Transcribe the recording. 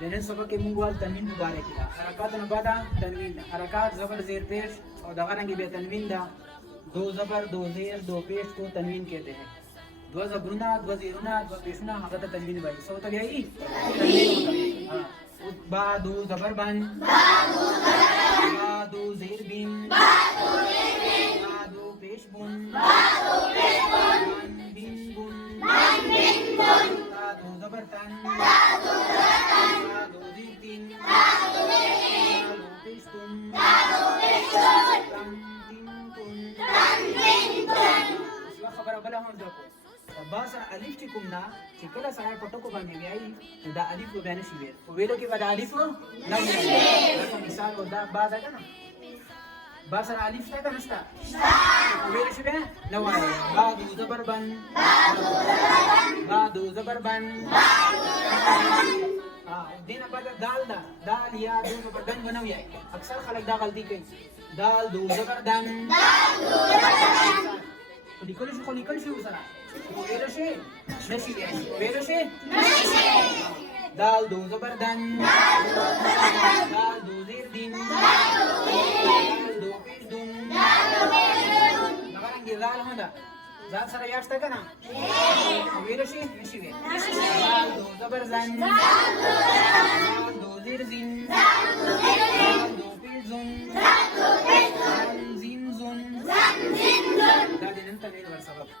لأن سبق موال تنوين مبارك لا حركات نبدا تنوين حركات زبر زیر پیش اور دغرنگی بے تنوین دا دو زبر دو زیر دو پیش کو تنوین کہتے ہیں دو زبرنا دو زیرنا دو پیشنا حضرت تنوین بھائی سو تک یہی تنوین ہوتا ہے با دو زبر بن با دو زیر بن با دو پیش بن بن بن بن تا دو زبر تن تا دو زیر تین تا دو پیش تن تن تین تن خبر بلا هم دکو با سره الف چې کوم نه چې کله سره پټکو باندې وایي دا الف کو بیان شي ویلو کې ودا الف نه وي مثال ودا با دا کنه با سره الف څه کنه ویلو شي به نو وایي با دو زبر بن با دو زبر بن دینه بعد دال دا دال یا دو زبر دن بنوي اکثر خلک دا غلطي کوي دال دو زبر دن لیکل شي خو لیکل شي وسره ویلو شي نشي ویلو شي دال دو زبر دن دال دو زیر دین دال دو پیش دون نغرنگی دال هنده زال سره یاشته کنه ویلو شي نشي ویل دال دو زبر زن دال دو زیر زین دال دو پیش زون دال زین زون دا دینن تنوین ور سبب